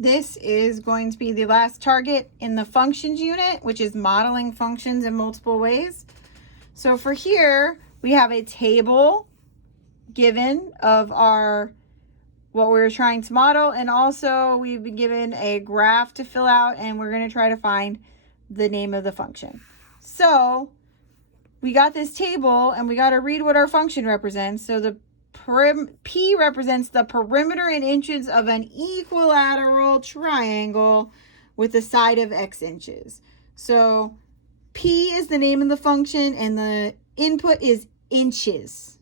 This is going to be the last target in the functions unit, which is modeling functions in multiple ways. So for here, we have a table given of what we're trying to model, and also we've been given a graph to fill out, and we're going to try to find the name of the function. So we got this table, and we got to read what our function represents. So the P represents the perimeter in inches of an equilateral triangle with a side of x inches. So P is the name of the function, and the input is inches.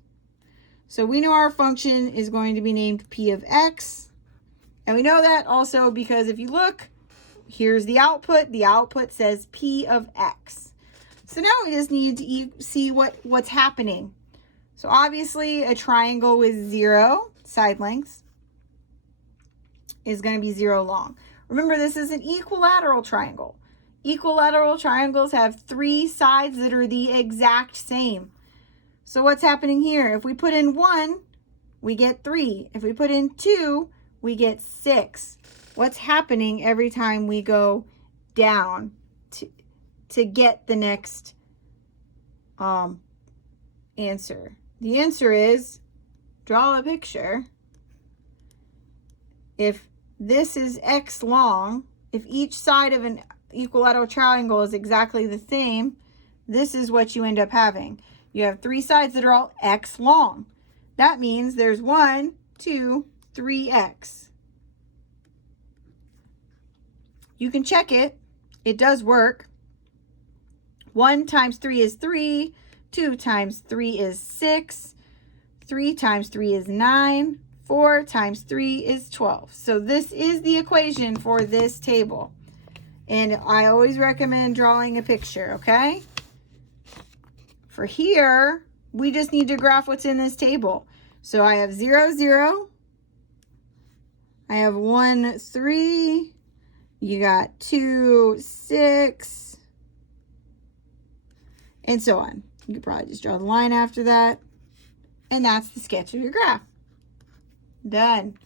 So we know our function is going to be named P of x. And we know that also because if you look, here's the output. The output says P of x. So now we just need to see what's happening. So obviously a triangle with 0 side lengths is going to be 0 long. Remember, this is an equilateral triangle. Equilateral triangles have 3 sides that are the exact same. So what's happening here? If we put in 1, we get 3. If we put in 2, we get 6. What's happening every time we go down to get the next answer? The answer is, draw a picture. If this is x long, if each side of an equilateral triangle is exactly the same, this is what you end up having. You have 3 sides that are all x long. That means there's 1, 2, 3x. You can check it. It does work. 1 times 3 is 3. 2 times 3 is 6. 3 times 3 is 9. 4 times 3 is 12. So this is the equation for this table. And I always recommend drawing a picture, okay? For here, we just need to graph what's in this table. So I have 0, 0. I have 1, 3. You got 2, 6. And so on. You could probably just draw the line after that. And that's the sketch of your graph. Done.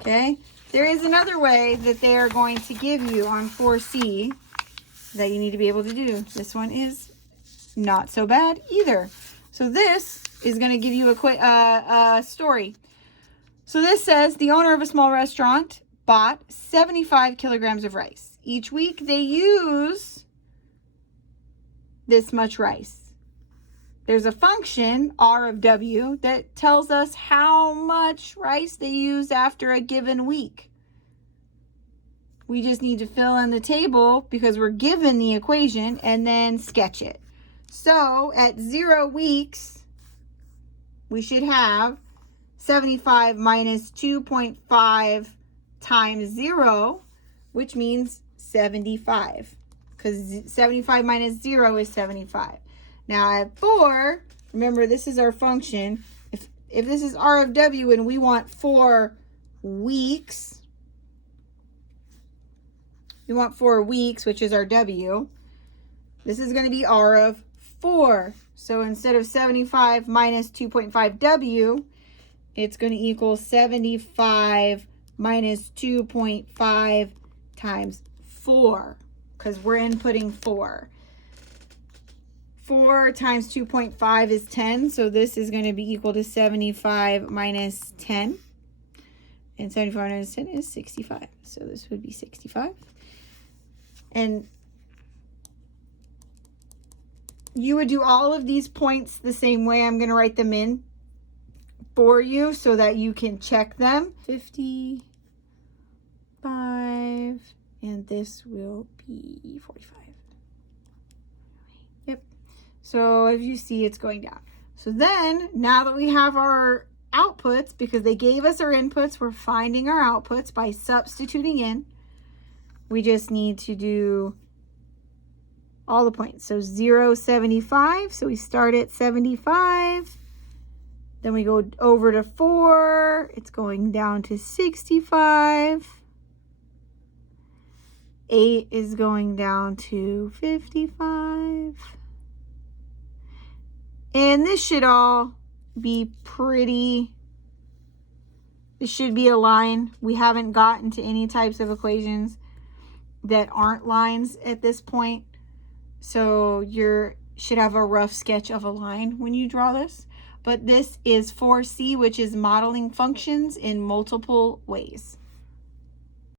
Okay. There is another way that they are going to give you on 4C that you need to be able to do. This one is not so bad either. So this is going to give you a story. So this says the owner of a small restaurant bought 75 kilograms of rice. Each week they use this much rice. There's a function, R of W, that tells us how much rice they use after a given week. We just need to fill in the table because we're given the equation and then sketch it. So at 0 weeks, we should have 75 minus 2.5 times 0, which means 75. Because 75 minus 0 is 75. Now at 4, remember this is our function. If this is R of W and we want 4 weeks, we want 4 weeks, which is our W. This is going to be R of 4. So instead of 75 minus 2.5 W, it's going to equal 75 minus 2.5 times 4, because we're inputting 4. 4 times 2.5 is 10, so this is going to be equal to 75 minus 10. And 75 minus 10 is 65. So this would be 65. And you would do all of these points the same way. I'm going to write them in for you so that you can check them. 55. And this will be 45. Yep. So as you see, it's going down. So then, now that we have our outputs, because they gave us our inputs, we're finding our outputs by substituting in. We just need to do all the points. So 0, 75. So we start at 75. Then we go over to 4. It's going down to 65. 8 is going down to 55. And this should all be pretty This should be a line. We haven't gotten to any types of equations that aren't lines at this point. So you should have a rough sketch of a line when you draw this. But this is 4C, which is modeling functions in multiple ways.